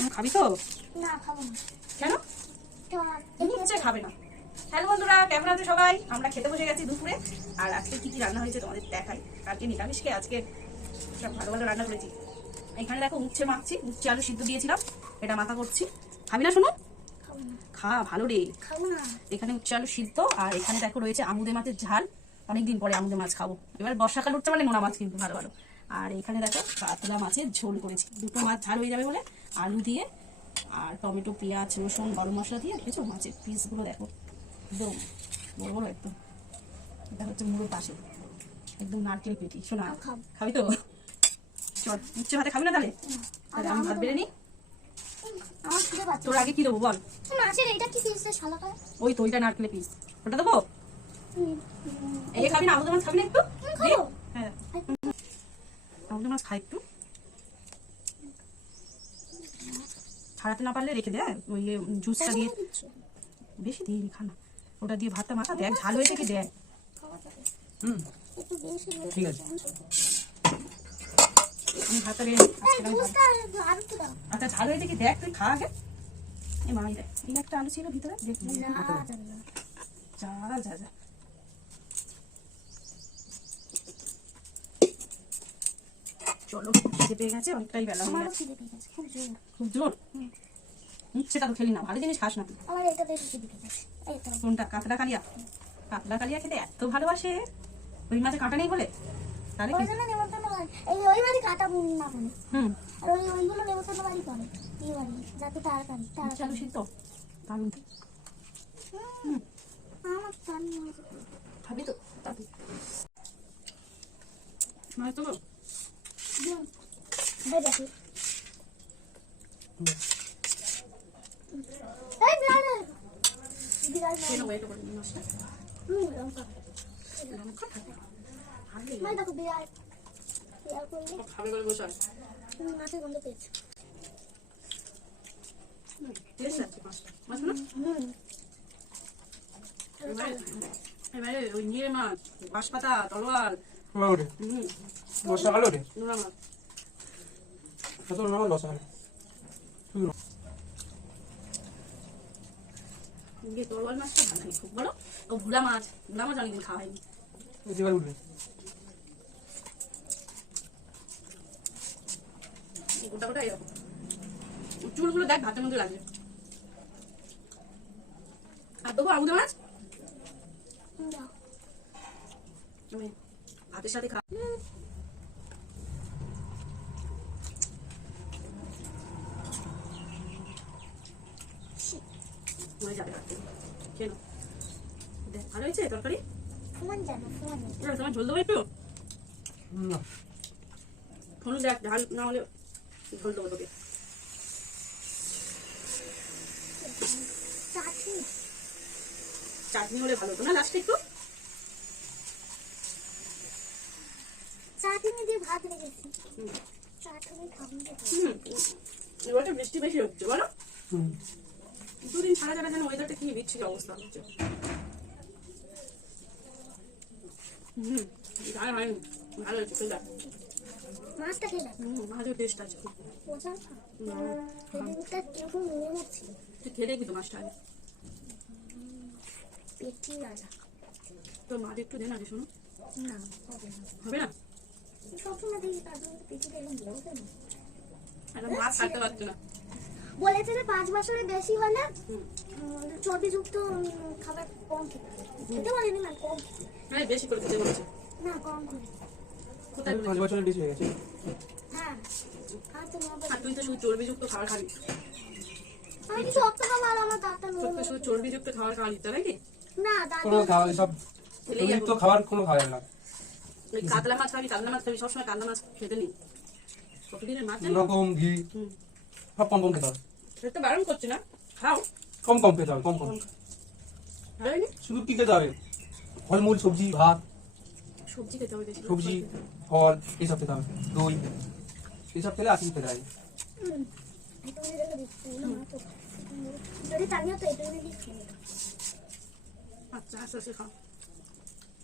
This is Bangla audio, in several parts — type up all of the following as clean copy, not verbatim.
তুমি খাবি তো? না খাবো না। কেন? উচ্ছে খাবে না। হ্যালো বন্ধুরা, কেমন আছো সবাই? আমরা খেতে বসে গেছি দুপুরে। আর আজকে কি কি রান্না হয়েছে তোমাদের দেখাই। কালকে নিরামিষ খেয়ে আজকে সব ভালো ভালো রান্না করেছি। এখানে দেখো উচ্ছে মাখছি, উচ্ছে আলু সিদ্ধ দিয়েছিলাম, এটা মাখা করছি। খাবি না শোনো? খা, ভালো রে। খাবো না। এখানে উচ্ছে আলু সিদ্ধ, আর এখানে দেখো রয়েছে আমুদে মাছের ঝাল। অনেকদিন পরে আমুদে মাছ খাবো। এবার বর্ষাকাল উঠতে পারলে নোনা মাছ কিন্তু ভালো ভালো। আর এখানে দেখো কাতলা মাছের ঝোল করেছি, দুটো মাছ ঝাল হয়ে যাবে বলে আলু দিয়ে আর টমেটো, পেঁয়াজ, রসুন, গরম মশলা দিয়ে রেখেছো। মাছের পিসগুলো দেখো একদম বড় বড় একদম। এটা হচ্ছে মুড়োর পাশে একদম নারকেল পেটি। শোনা, খাবি তো? চল, উচ্ছে ভাতে খাবি না তাহলে? আমি ভাত বেড়ে নি। তোর আগে কি দেবো বল? ওই তো ওইটা নারকেলের পিস, ওটা দেবো। এই খাবি না? আমুদে মাছ খাবি না একটু? হ্যাঁ, আমুদে মাছ খাই একটু। ছাড়াতে না পারলে রেখে দে, ওই জুসটা দিয়ে। বেশি দিই খানা, ওটা দিয়ে ভাতটা মাখা দেখ ঝাল হয়েছে কি দেখ। ঠিক আছে, আমি ভাতটা রেখে আচ্ছা ঝাল হয়েছে কি দেখ, তুই খা আগে। এ মা, এই একটা আলু ছিল ভিতরে, দেখ। যা যা যা, চলো খেতে পেয়ে গেছে, অনেকটাই বেলা হয়ে গেছে। খুব জোর? সেটা তো খেলি না, ভালো জিনিস খাস না তুই। কোনটা? কাতলা কালিয়া? কাতলা কালিয়া খেতে এত ভালোবাসে, ওই মাঝে কাঁটা নেই বলে। তাহলে আলু সিদ্ধ দারুন। খাবি তো? মাছ তো খাবে বলে বসে আছে। মাছের গন্ধ পেয়েছে। এবারে ওই নিয়ে মাছ, বাঁশপাতা, তলোয়ার। বর্ষাকাল রে, নোনা মাছ। তলোয়ার মাছটা ভালো লাগে খুব। বলো ও ভুলা মাছ, ভুলা মাছ অনেকদিন খাওয়া হয়নি। গোটা গোটা এরকম চুলগুলো দেখ ভাতের মধ্যে লাগবে। আর দেবো আমুদে মাছ, ভাতের সাথে খা। হয়ে যাবে, খেয়ে নাও। দেখ ভালো হয়েছে তরকারি। তোমার ঝোল দেবো একটু। ফোন দেখ, ঝাল না হলে ঝোল দেবো তোকে। চাটনি হলে ভালো হতো না লাস্টে একটু। চাটনি দিয়ে ভাত রেখেছি। এবারে বৃষ্টি বেশি হচ্ছে বলো। দুদিন ছাড়া ছাড়া যেন ওয়েদারটা কি বিচ্ছিরি অবস্থা হচ্ছে। ভালো হয়নি, ভালো হয়েছে খেয়ে দেখ। মাছটা খেয়ে দেখ, মাছের টেস্ট আছে খুব। তুই খেয়ে দেখবি তো মাছটা আগে। তোর মাছ একটু দে না রে শোনো। না হবে না, সবসময় দেখি তার জন্য পেটি দেখুন বলতে না। মাছ ছাড়তে পারছো না। বলেছে যে 5 বছরের বেশি হলে চর্বিযুক্ত খাবার কম খেতে বলেনি না, কম হ্যাঁ বেশি করে খেতে বলছে না, কম করে। কোথায় 5 বছরের বেশি হয়ে গেছে। হ্যাঁ, আর তুই তো শুধু চর্বিযুক্ত খাবার খাবি। আমি কিছু অক্ত খাবার আমার ডাক্তার তোর তো শুধু চর্বিযুক্ত খাবার খাওয়া দিতে নাকি? না, কোনো খাওয়া সব তো খাবার কোনো খাওয়া না। ওই কাতলা মাছ খাবি, কাতলা মাছ খাবি, সবসময় কাতলা মাছ খেতে নেই। প্রতিদিনের মাছ রকম ঘি সব কম কম খেতে হবে। সেটা তো বারণ করছি না, খাও। কম কম খেতে হবে, কম কম। শুধু কি খেতে হবে? ফলমূল, সবজি, ভাত, সবজি খেতে হবে বেশি। সবজি, ফল এইসব খেতে হবে। দই এইসব খেলে আসি খেতে হয়। যদি টানিও তো এটা আচ্ছা আস্তে আস্তে খাও।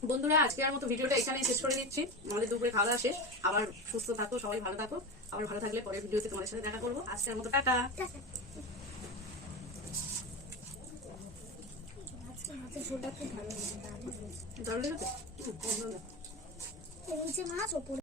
বন্ধুরা আজকে আর মতো ভিডিওটা এখানেই শেষ করে দিচ্ছি। আমাদের দুপুরে খাওয়া দাওয়া শেষ। আবার সুস্থ থাকো, সবাই ভালো থাকো। আবার ভালো থাকলে পরের ভিডিওতে তোমাদের সাথে দেখা করবো। আজকের মতো টাটা। টাটা। আজকে মাছের ঝোলটা খুব ভালো লাগে, দারুণ হয়েছে। দারুণ লেগেছে? নিচে মাছ ওপরে